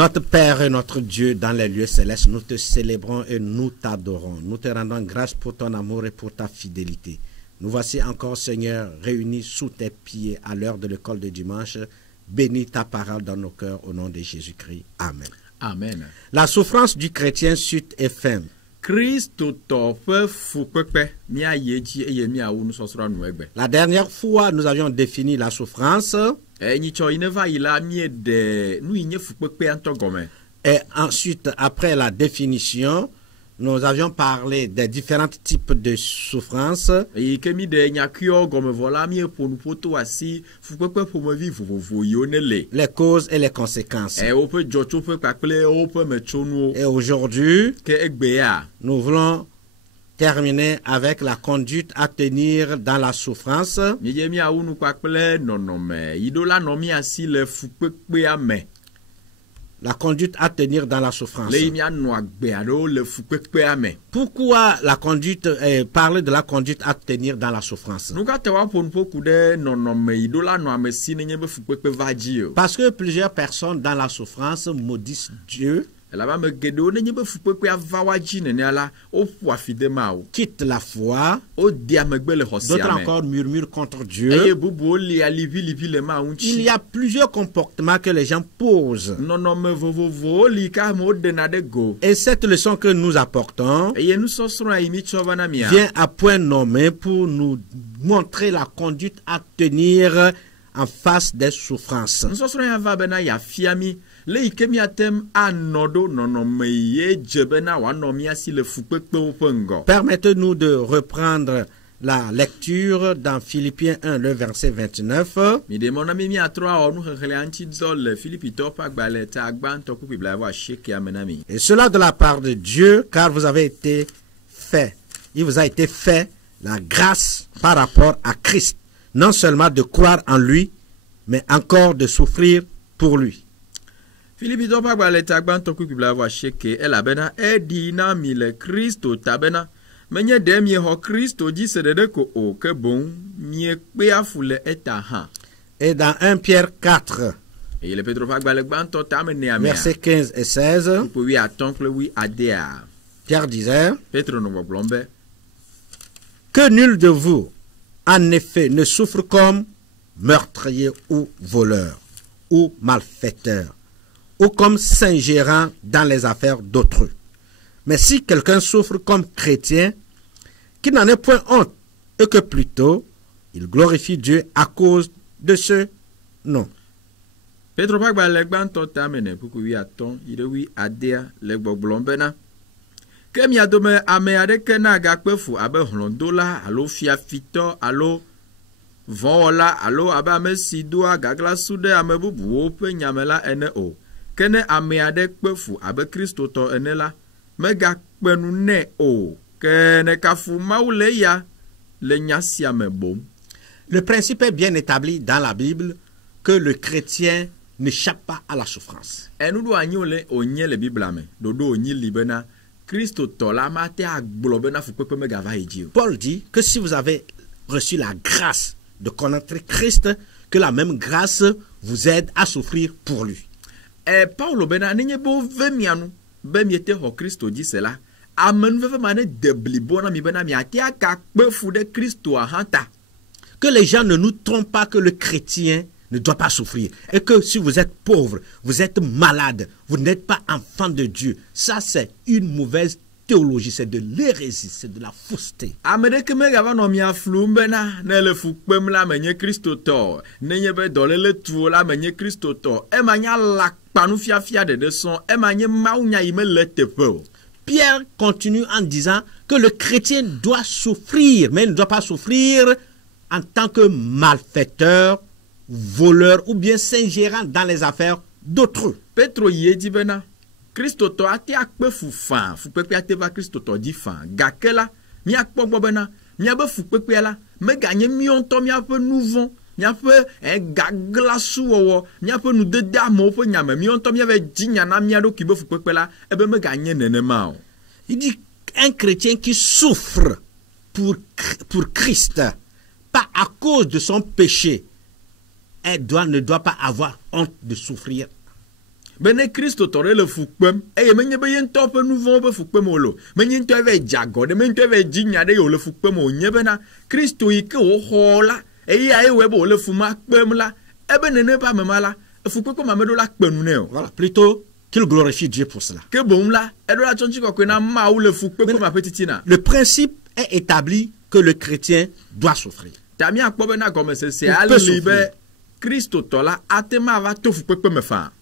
Notre Père et notre Dieu dans les lieux célestes, nous te célébrons et nous t'adorons. Nous te rendons grâce pour ton amour et pour ta fidélité. Nous voici encore, Seigneur, réunis sous tes pieds à l'heure de l'école de dimanche. Bénis ta parole dans nos cœurs au nom de Jésus-Christ. Amen. Amen. La souffrance du chrétien suite et fin. La dernière fois, nous avions défini la souffrance. Et ensuite, après la définition, nous avions parlé des différents types de souffrances. Les causes et les conséquences. Et aujourd'hui, nous voulons terminer avec la conduite à tenir dans la souffrance. La conduite à tenir dans la souffrance. Pourquoi la conduite parler de la conduite à tenir dans la souffrance? Parce que plusieurs personnes dans la souffrance maudissent Dieu, quittent la foi, d'autres encore murmurent contre Dieu. Il y a plusieurs comportements que les gens posent. Et cette leçon que nous apportons vient à point nommé pour nous montrer la conduite à tenir en face des souffrances. Permettez-nous de reprendre la lecture dans Philippiens 1, le verset 29. Et cela de la part de Dieu, car vous avez été fait, il vous a été fait la grâce par rapport à Christ, non seulement de croire en lui, mais encore de souffrir pour lui. Philippiens et dans 1 Pierre 4, versets 15 et 16, Pierre disait que nul de vous, en effet, ne souffre comme meurtrier ou voleur ou malfaiteur ou comme s'ingérant dans les affaires d'autrui. Mais si quelqu'un souffre comme chrétien, qu'il n'en ait point honte, et que plutôt il glorifie Dieu à cause de ce nom. Le principe est bien établi dans la Bible que le chrétien n'échappe pas à la souffrance. Paul dit que si vous avez reçu la grâce de connaître Christ, que la même grâce vous aide à souffrir pour lui. Que les gens ne nous trompent pas que le chrétien ne doit pas souffrir. Et que si vous êtes pauvre, vous êtes malade, vous n'êtes pas enfant de Dieu. Ça, c'est une mauvaise théologie, c'est de l'hérésie, c'est de la fausseté. Pierre continue en disant que le chrétien doit souffrir, mais il ne doit pas souffrir en tant que malfaiteur, voleur ou bien s'ingérant dans les affaires d'autrui. Christo ate akpe fufan fukpepe ate va Christo di fan gakela mi akpo gbobena mi abe fukpepe la me ganye mi onto mi ape nouvon mi ape gaglasu wowo mi ape nu dede amo pe nyame mi onto mi ave jinya na mi ado kibe fukpepe la ebe me ganye nenema o. Il dit un chrétien qui souffre pour Christ, pas à cause de son péché, ne doit pas avoir honte de souffrir. bene Kristo tore le fukpem eye menye be yento pe nouveau be fukpem olo menye nto eve jagode menye nto eve jinya de yo le fukpem o nyebena Kristo ike o hola eye aye webo le fuma kpem la ebe nene pa memala fukpem ma medo la kpenu ne o. Voilà, plutôt qu'il glorifie Dieu pour cela. Ke bom la edo la tonchi ko na ma ou le fukpem ma petitina. Le principe est établi que le chrétien doit souffrir. Tamia akpo na comme c'est On al peut libe souffrir. Kristo tola atema va to fukpem me fa.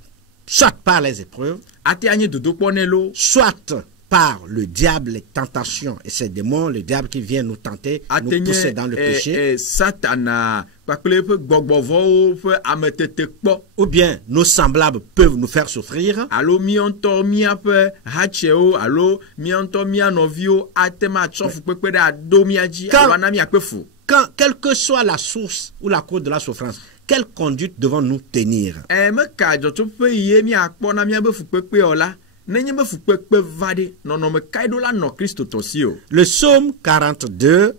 Soit par les épreuves, Ate anye dodo ponelo soit par le diable, les tentations et ces démons, le diable qui vient nous tenter, nous pousser dans le péché, Satana pakle pe gbogbovo pe ametete kpo ou bien nos semblables peuvent nous faire souffrir, alo mianto mia pe hacheo alo mianto mia novio atema tsofu pepe da do miaji Quand- alo na mia pefu. quand, quelle que soit la source ou la cause de la souffrance, quelle conduite devons-nous tenir? Me ka joto pe ye mi akpo na mia befu pepe ola nenye befu pepe vade no me kaido la no Kristo tosio. Le psaume 42,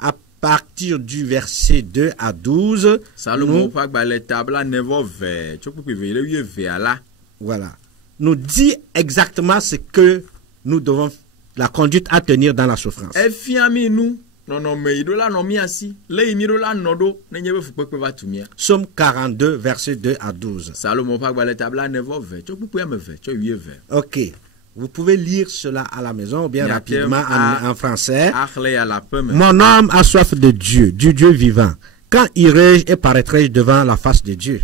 à partir du verset 2 à 12, Salomo nous, pa gba le tabla nevo ve choku pe ve le wie ve ala. voilà, nous dit exactement ce que nous devons, la conduite à tenir dans la souffrance. E fiami nou non me ido la no mi asi le imiro la no do nenye befu pepe va tumia. Psaume 42, verset 2 à 12. Salomo pa gba le tabla nevo ve choku pe me ve cho wie ve. Ok. Vous pouvez lire cela à la maison ou bien Bien, rapidement à- en français. Achle à la pomme. Mon âme a soif de Dieu, du Dieu vivant. Quand irai-je et paraîtrai-je devant la face de Dieu?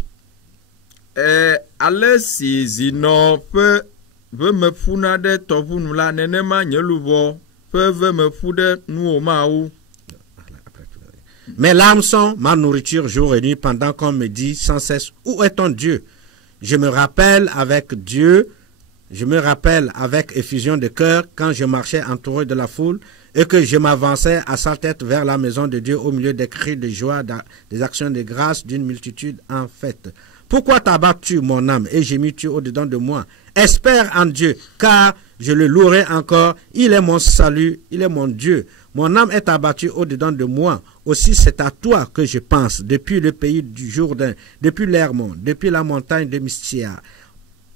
Ale si zino pe me funa de topu nou la nenema nyelubo pe me fude nou o ma ou. Mes larmes sont ma nourriture jour et nuit pendant qu'on me dit sans cesse, où est ton Dieu? Je me rappelle avec effusion de cœur quand je marchais entouré de la foule et que je m'avançais à sa tête vers la maison de Dieu au milieu des cris de joie, des actions de grâce d'une multitude en fête. Pourquoi t'abattu mon âme et gémis-tu au-dedans de moi? Espère en Dieu, car je le louerai encore. Il est mon salut, il est mon Dieu. Mon âme est abattue au-dedans de moi. Aussi c'est à toi que je pense, depuis le pays du Jourdain, depuis l'Hermon, depuis la montagne de Mystia.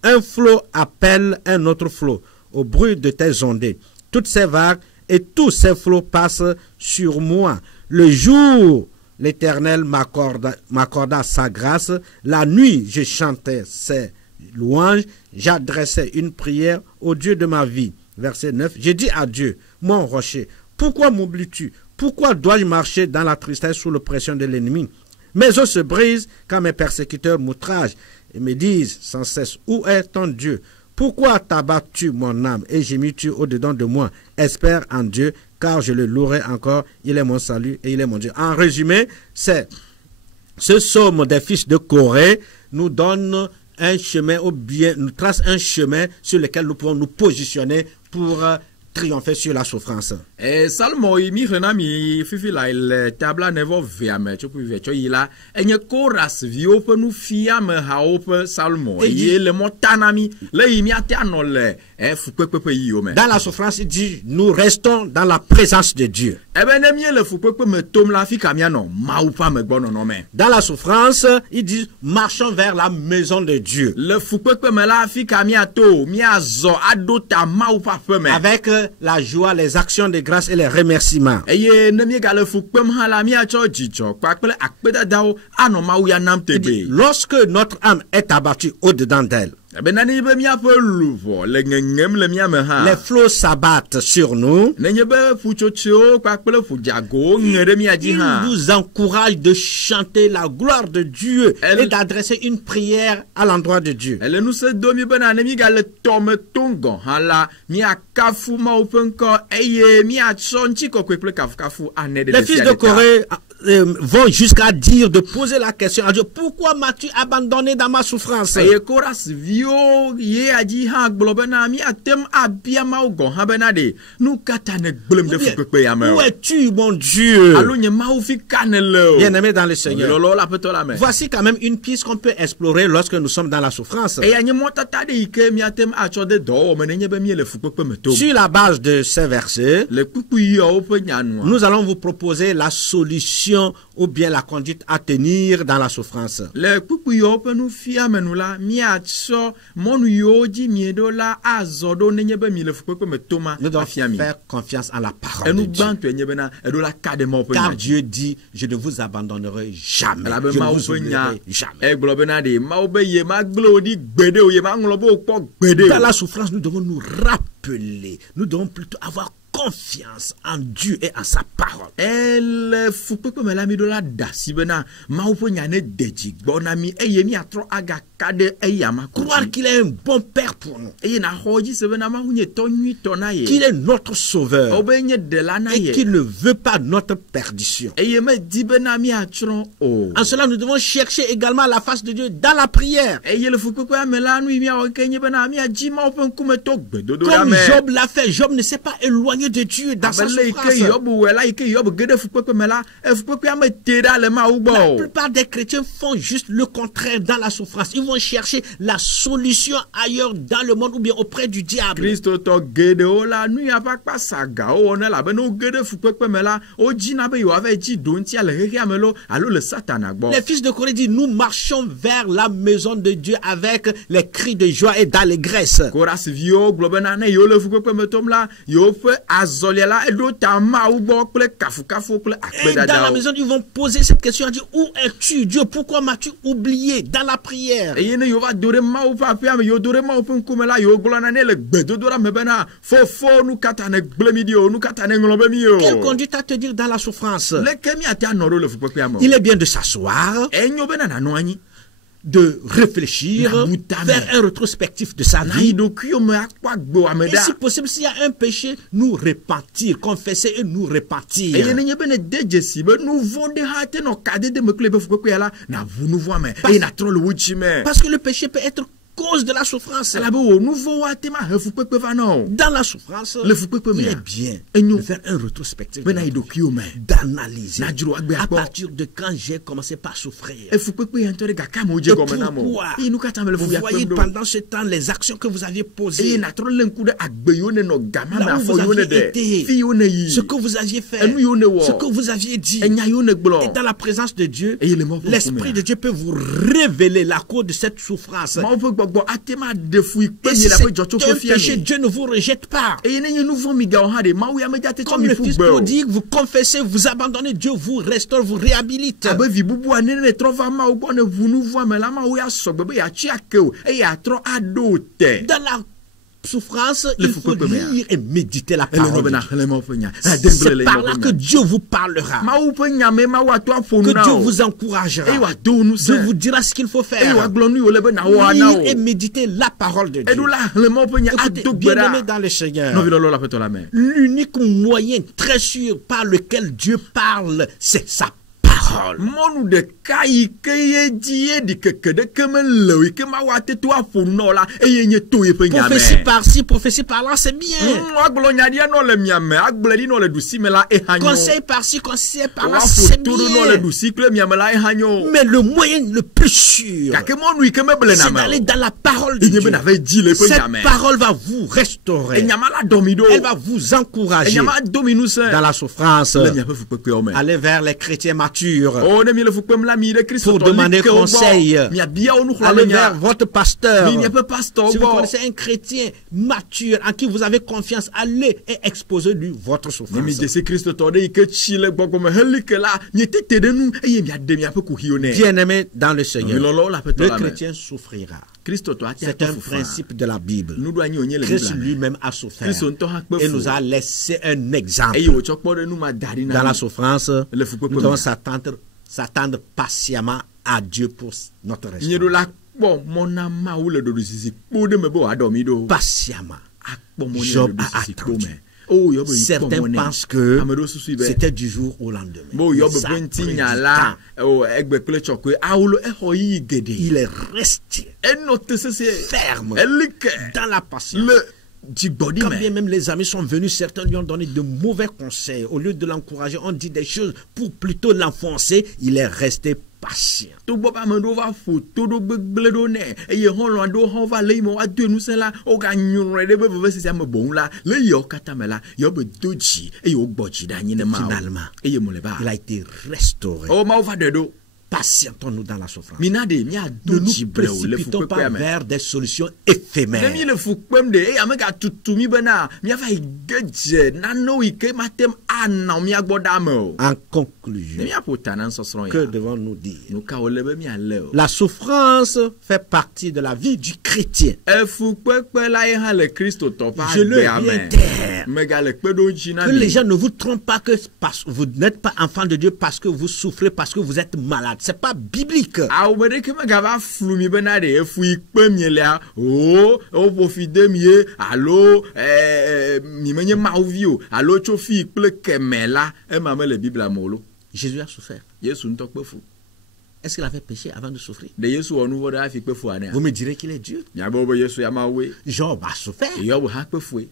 Un flot appelle un autre flot au bruit de tes ondées. Toutes ces vagues et tous ces flots passent sur moi. Le jour, l'Éternel m'accorda sa grâce. La nuit, je chantais ses louanges. J'adressais une prière au Dieu de ma vie. Verset 9. J'ai dit à Dieu, mon rocher, pourquoi m'oublies-tu? Pourquoi dois-je marcher dans la tristesse sous l'oppression de l'ennemi? Mes os se brisent quand mes persécuteurs m'outragent et me disent sans cesse, où est ton Dieu? Pourquoi t'abattu mon âme et gémis-tu au-dedans de moi? Espère en Dieu, car je le louerai encore. Il est mon salut et il est mon Dieu. En résumé, c'est ce psaume des fils de Corée nous donne un chemin, ou bien nous trace un chemin sur lequel nous pouvons nous positionner pour triompher sur la souffrance. Salmo mi rena mi fifi la il tabla nevo via me choku ve cho ila enye koras vio pe nu fia me ha pe salmo ye le montanami le mi ate anole fu pepe yi o me. Dans la souffrance, il dit, nous restons dans la présence de Dieu. Ebe ne mi le fu pepe me tom la fi kamia no ma ou pa me gbono no me. Dans la souffrance, il dit, marchons vers la maison de Dieu. Le fu pepe me la fi kamia to mi azo adota ma ou pa pe me. Avec la joie, les actions de grâce et les remerciements. Eye ne mi ga le fu pem ha la mi a cho jijo pa pele akpeda dawo ano ma ou ya nam Il dit, tebe. lorsque notre âme est abattue au-dedans d'elle, Ebe nani be mi a pe luvo le ngengem le mi a me ha. les flots s'abattent sur nous. Nenye be fu chocho pa pele fu jago ngere mi a di Il ha. nous encourage de chanter la gloire de Dieu Elle- et d'adresser une prière à l'endroit de Dieu. Ele nu se do mi be na ne mi ga le tome tongo ha la mi a kafu ma o penko eye mi a chonchi ko kwekle kafu ane de Les fils de Corée vont jusqu'à dire, de poser la question à Dieu, pourquoi m'as-tu abandonné dans ma souffrance? Eye koras vio ye a di ha globe na mi a tem abia ma o gon ha be na de nu kata ne glem de Ou bien, fu pepe ya me. où es-tu, mon Dieu? Alo nye ma o fi kanele. Bien-aimé dans le Seigneur. Lolo la peto la me. Voici quand même une piste qu'on peut explorer lorsque nous sommes dans la souffrance. Eye nye motata de ike mi a tem a cho de do me nenye be mi le fu pepe me to. Sur la base de ces versets, Le kuku yi o pe nyanu. nous allons vous proposer la solution solution ou bien la conduite à tenir dans la souffrance. Le kpukpu yo pe nu fia menu la miatsɔ mɔnu yo dzi mieɖo la azɔ ɖo nenye be mi le fukpekpe me toma Nous devons afia mi. faire confiance en la parole de Enu Dieu. gbãtɔe nye bena eɖo la ka ɖe Mawu ƒe Car nya. Dieu dit, je ne vous abandonnerai jamais. Elabe Je ne Mawu vous ƒe nya oublierai jamais. egblɔ bena ɖe Mawu be ye magble wo ɖi gbeɖe o, ye maŋlɔ be wokpɔ gbeɖe Dans o. la souffrance, nous devons nous rappeler. Nous devons plutôt avoir confiance en Dieu et en sa parole. Ele fukpekpe me la mi ɖo la da si bena Mawu ƒe nya ne de dzi gbɔ na mi eye miatrɔ agaka ɖe eya ma ko Croire dzi. qu'il est un bon père pour nous. Eye naxɔ dzi se bena Mawu nye tɔ nyuitɔ na ye. Qu'il est notre sauveur. Wobe nye ɖela na Et ye. qu'il ne veut pas notre perdition. Eye medi bena miatsrɔ̃ o. En cela, nous devons chercher également la face de Dieu dans la prière. Eye le fukpekpea me la nu yi miawɔ ke nye bena miadzi Mawu ƒe ŋkume to gbedodoɖa Comme me. Job l'a fait, Job ne s'est pas éloigné de Dieu dans sa Abe le yi ke souffrance. Yob wɔ la yi ke Yob ge ɖe fukpekpe me la, fukpekpea me te ɖa le Mawu gbɔ La o. plupart des chrétiens font juste le contraire dans la souffrance. Ils vont chercher la solution ailleurs dans le monde ou bien auprès du diable. Kristotɔ geɖewo la nu ya ƒe akpa sagawo wɔna elabena wo ge ɖe fukpekpe me la, wodzina be yewoava dzi do ŋutia le xexea me lo alo le Satana gbɔ. Les fils de Corée disent, nous marchons vers la maison de Dieu avec les cris de joie et d'allégresse. Korasiviwo gblɔ bena ne yewo le fukpekpe me tom la, yewo ƒe azɔlia la eɖo ta Mawu gbɔ kple kafukafuwo kple Et dans la akpedadawo. maison, ils vont poser cette question, dire, où es-tu Dieu? Pourquoi m'as-tu oublié dans la prière? Eye ne yewo va do ɖe Mawu ƒe aƒea me, yewo do ɖe Mawu ƒe ŋkume la, yewo gblɔna ne le gbedodoɖa me bena fofo nu katã ne gble mi ɖi o, nu katã ne ŋlɔ be mi Quelle o. conduite à te dire dans la souffrance? Leke miate anɔ ɖo le fukpekpea me o? Il est bien de s'asseoir, Enyo bena nanɔ anyi. de réfléchir, Namutame. faire un rétrospectif de sa Na yi vie. ɖokuiwo me akpɔ agbewame Et ɖa. si possible, s'il y a un péché, nous repentir, confesser et nous repentir. Eye nenye be ne de dzesi be nu vɔ̃ ɖe hã te nɔ kadede me kple be fukpekpea la, na ʋu nu vɔ̃a me eye natrɔ le wo dzi me. Parce que le péché peut être cause de la souffrance. Elabe wo nu vɔ̃wo ate ma he fukpekpe va na o. Dans la souffrance, Le fukpekpe il mea. est bien Enyo. de faire un rétrospectif, Be na yi ɖokuiwo me. d'analyser. Na dzro agbe À akpɔ. partir de quand j'ai commencé par souffrir. Fukpekpe ya ŋutɔ ɖe gake amewo dze Et gɔme na mo. pourquoi? Eye nu katã me le Vous fufia voyez kpem ɖo. pendant ce temps les actions que vous aviez Eye posées, natrɔ le ŋku ɖe agbe yiwo ne nɔ gama me là où afɔ vous yiwo ne aviez ɖe été, fi yiwo ne yi. ce que vous aviez fait, Enu yiwo ne wɔ. ce que vous aviez dit. Enya yiwo ne Et gblɔ. dans la présence de Dieu, Eye le Mawu ƒe l'Esprit ŋkume. de Dieu peut vous révéler la cause de cette souffrance. Mawu ƒe gbɔgbɔ ate ma ɖe fui kpe Et mi si le c'est ƒe dzɔtsoƒe un fia péché, mi. Dieu ne vous rejette pas. Eye nenye nu vɔ̃ mi gawo hã ɖe Mawu ya medza te tsɔ Comme mi le ƒu Fils gbe o. prodigue, vous confessez, vous abandonnez, Dieu vous restaure, vous réhabilite. Abe vi bubua ne ne trɔ va Mawu gbɔ ne ʋu nu vɔ̃a me la, Mawu ya sɔgbe be yeatsi ake o eye atrɔ aɖo te. Dans la souffrance, Le il faut fukpekpe mea. lire et méditer la Ele parole nɔ de bena Dieu. xlẽ Mawu ƒe nya. C'est par là que Dieu vous parlera, Mawu ƒe nya me Mawu ato aƒo que nu na Dieu o. vous encouragera, Eye wòado wo nu Dieu sẽ. vous dira ce qu'il faut Eye faire. wòagblɔ nu yiwo le be nawɔ ana Lire o. et méditer la parole de Dieu. Eɖo la xlẽ Mawu ƒe nya Écoutez, ado gbe bien-aimés ɖa. dans le Seigneur, Nɔvi lɔlɔ le aƒetɔ la me. l'unique moyen très sûr par lequel Dieu parle, c'est sa parole. Mɔnu ɖeka yi ke ye dzi ye ɖikeke ɖeke mele o yi ke Mawu ate to aƒo nu na wo la eye nye to yeƒe nya me. Prophétie par-ci, prophétie par-là, c'est bien. Agblɔ nya ɖi nɔ le miame, agblɔ ɖi nɔ le ɖusi me la eha nyo. Conseil par-ci, conseil par-là, c'est Woaƒo to ɖo nɔ le bien. ɖusi kple miame la eha nyo. Mais le moyen le plus sûr, Gake mɔnu yi ke mebele na c'est me d'aller o. dans la parole de Enye Dieu. be nave dzi le eƒe nya me. Cette parole va vous restaurer. Enyama la dɔ mi ɖo. Elle va vous encourager Enyama do mi nu sẽ. dans la souffrance. Le miaƒe fukpekpewo me. Allez vers les chrétiens matures. O ne mi le fukpem la mi ɖe Kristo Pour tɔ demander li ke wo conseil. gbɔ. Miabia wo nuxlɔ̃ame Allez nya. vers votre pasteur. Mi miaƒe pastor Si vous gbɔ. connaissez un chrétien mature en qui vous avez confiance, allez et exposez-lui votre Ne mi souffrance. dze si Kristo tɔ ɖe yi ke tsi le gbɔgbɔ me heli ke la mietete ɖe nu eye miaɖe miaƒe kuxiwo nɛ. Bien-aimé dans le Mi Seigneur, lɔlɔwo le aƒetɔ le la me. chrétien souffrira. Kristo tɔ ate C'est akpɔ un fufa. principe de la Bible. Nuɖo anyi wònye le Christ Biblia me. lui-même a souffert Kristo ŋutɔ hã kpe et fu. nous a laissé un exemple. Eye wòtsɔ kpɔ ɖe nu ma da ɖi Dans na la mi. souffrance, Le fukpekpe nous devons me. s'attendre patiemment à Dieu pour notre Nye ɖo restauration. la kpɔ mɔ na Mawu le ɖoɖosisi kpo ɖe me be wòaɖɔ mi ɖo. Patiemment. Akpɔ mɔ ne Job a ɖoɖosisi kpo attendu. me. O Yob yi kpɔ Certains mɔ ne. pensent que Ame ɖewo susu be. c'était du jour au lendemain. Bo Yob Ça a ƒe pris ŋutinya du la temps. o egbe kple tsɔkoe awolo exɔ yiyi geɖe. Il est resté Enɔ te sesẽ. ferme Eli ke dans la patience. le dzigbɔɖi Quand me. bien même les amis sont venus, certains lui ont donné de mauvais conseils. Au lieu de l'encourager, on dit des choses pour plutôt l'enfoncer. Il est resté patient. To bo ba me do va photo do gbegle do ne. E ye hon lo do hon va le mo wa do nu se la. O ga nyun re de be ve se me bon la. Le yo kata me la. Yo be doji. E yo gboji da yin ma. Finalement, E ye mo le ba. il a été restauré. O ma o va de do. Patientons-nous dans la souffrance. Minade mi a Ne doji nous bre o le précipitons fu pas pe me. vers des solutions Demi éphémères. le fu pem de e amega tutu mi bena. Mi ava geje na no ike matem ana mi agboda me o. En conclusion, Mi a potana nsosron que ya. devons-nous dire? Nou ka o lebe mi a le o. La souffrance fait partie de la vie du chrétien. E fu pepe la e han le Christo to pa Je le gbe amen. réitère. Mega le pe do jina Que mi. les gens ne vous trompent pas que vous n'êtes pas enfant de Dieu parce que vous souffrez, parce que vous êtes malade. C'est pas biblique. A o mede ke mega va flu mi bena de e fu ikpe mi le a. O profide mi e alo mi menye ma ovi o. Alo cho fi ikpe keme la e ma me le Bible amolo. Jésus a souffert. Yesu nto pe fu. Est-ce qu'il avait péché avant de souffrir? De Yesu onu vo da fi pe fu ane. Vous me direz qu'il est Dieu. Nya bo Yesu ya ma we. Job a souffert, E yo bo ha pe fu e.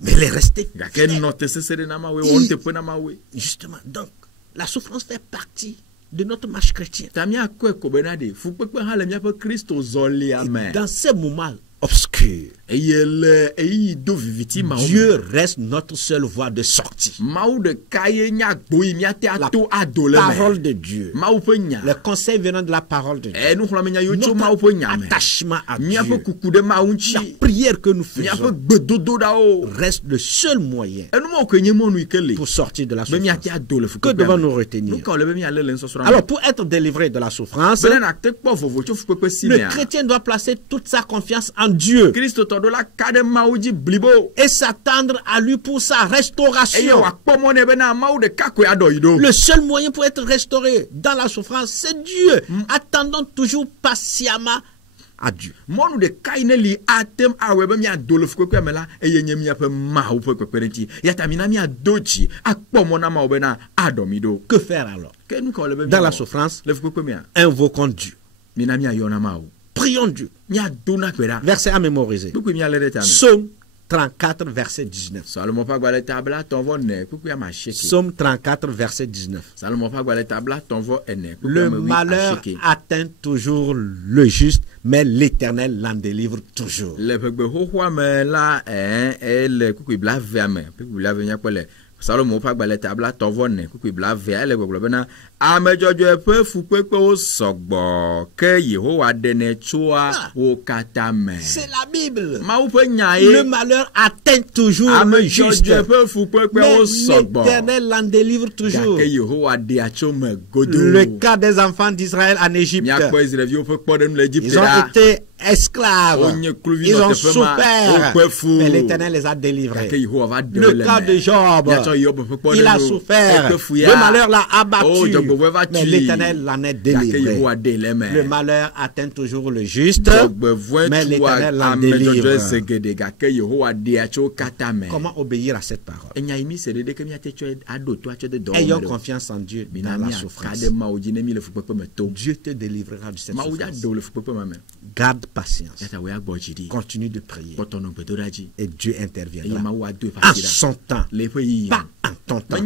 mais il est resté. Ga ke no te se de na ma we, on te pe na ma we. Justement, donc, la souffrance fait partie de notre marche chrétienne. Ta mi akwe ko benade fu pe ha le mi pe Christo zoli amen. Dans ces moments obscurs, E yele e yi do viviti ma o. Dieu reste notre seule voie de sortie. Mau de kaye nya gboyi mi ate ato adole Parole de Dieu. Mau pe nya. Le conseil venant de la parole de Dieu. E nou khla me nya yo cho mau pe nya me. Attachement à Mi a pe Dieu. kuku de ma La unchi. prière que nous Mi a pe faisons gbedodo da o. reste le seul moyen E nou mo ko nye mo nu ikele. pour sortir de la Be mi ate souffrance. adole fu Que pe. devons-nous Nou retenir? ka le be mi ale le nsosora. Alors, pour être délivré de la souffrance, Belen akte po vovo cho fu pe si le me. chrétien doit placer toute sa confiance en Dieu Christo to do la kade mau ji blibo. et s'attendre à lui pour sa E ye restauration. wa po mo ne be na mau de kakwe ado ido. Le seul moyen pour être restauré dans la souffrance, c'est Dieu. Attendons toujours patiemment à Dieu. Monu de kaine li atem awe be mi adole fu pe me la e ye nye mi ape ma u pe nti. Ya tamina mi adochi akpo mo na ma obe na adomido. Que faire alors? Ke nou ka le be mi. Dans la souffrance, le fu pe mi a. invoquons Dieu. Mi na mi ayona ma u. Prions Dieu. Mi adona kwera. Verset à mémoriser. Buku mi ale de ta. Psaume 34, verset 19. Salomon pa gwa le tabla ton vo ne kuku ya ma sheke. Psaume 34, verset 19. Salomon pa gwa le tabla ton vo ene. Le malheur atteint toujours le juste, mais l'Éternel l'en délivre toujours. Le pegbe ho me la le kuku bla ve me. Kuku bla ve nya kwele. Salomon pa gba le tabla ton vo ne kuku bla ve le gbogbo bena amejojo pe fu pepe o sogbo ke Yehowa dene choa o katame. C'est la Bible. Ma ou pe nya Le e malheur atteint toujours le juste, amejojo pe fu pepe mais o sogbo. l'Éternel l'en délivre toujours. Ke Yehowa de acho me godo. Le cas des enfants d'Israël en Égypte. Mi akpo Israël yo pe kpo dem l'Égypte Ils ont là. été esclaves. Onye kluvi Ils no ont te fe ma, souffert. o pe fu. Mais l'Éternel les a Ke délivrés. Yehowa va de Le cas de Job. Il a souffert. Le malheur l'a abattu. Mais l'Éternel l'en est délivré. Le malheur atteint toujours le juste, mais l'Éternel l'en délivre. Comment obéir à cette parole? Ayons confiance en Dieu dans la souffrance. Dieu te délivrera de cette souffrance. Garde patience. Continue de prier. Et Dieu interviendra. En son temps. Pas en ton temps.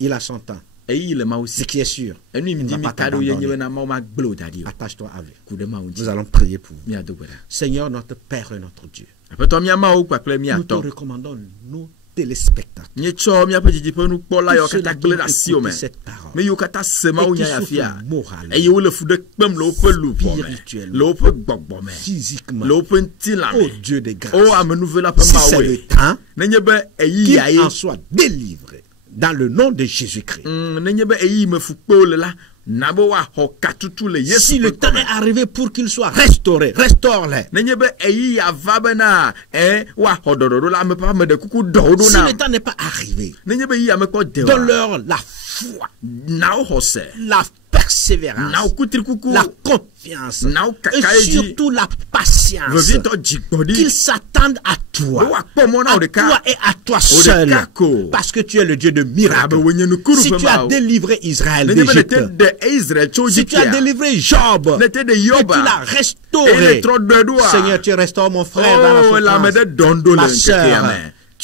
Il a son temps. Ce qui est sûr, il ne va pas t'abandonner. Attache-toi avec. Nous allons prier pour vous. Seigneur, notre Père et notre Dieu, nous te recommandons nos téléspectateurs. Cette parole. Et qui souffre moralement, spirituellement, physiquement. Oh Dieu de grâce, si c'est le temps, qu'il en soit délivré dans le nom de Jésus-Christ. Si le temps est arrivé pour qu'il soit restauré, restaure-les. Si le temps n'est pas arrivé, donne-leur la foi, la persévérance, la confiance et surtout la patience, qu'ils s'attendent à toi et à toi seul, parce que tu es le Dieu de miracles. Si tu as délivré Israël d'Égypte, si tu as délivré Job et tu l'as restauré, Seigneur, tu restaures mon frère dans la souffrance, ma soeur,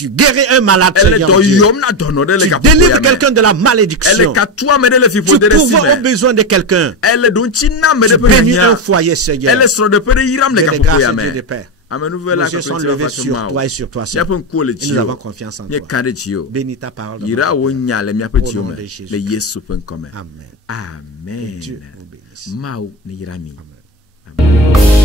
Tu guéris un malade, Elle est Seigneur dans Dieu. Yom na donno de le Tu ka délivres popo ya quelqu'un de la Elle est malédiction. ka toi me de le fi Tu podere si pourvois aux me. besoins de quelqu'un. Elle est don china me de Tu pe bénis un nya. foyer, Seigneur. Elle est sur de pe yiram le Dieu ka de popo grâce ya et Dieu de me. paix. Amen nouvelle Nos yeux sont levés sur toi et sur toi seul. Et nous avons confiance en toi. Bénis ta parole. Ira wo nya le mi Au apeti nom me. de Jésus. Le Yesu pen comme. Amen. Amen. Dieu vous bénisse. Mao ni yirami. Amen.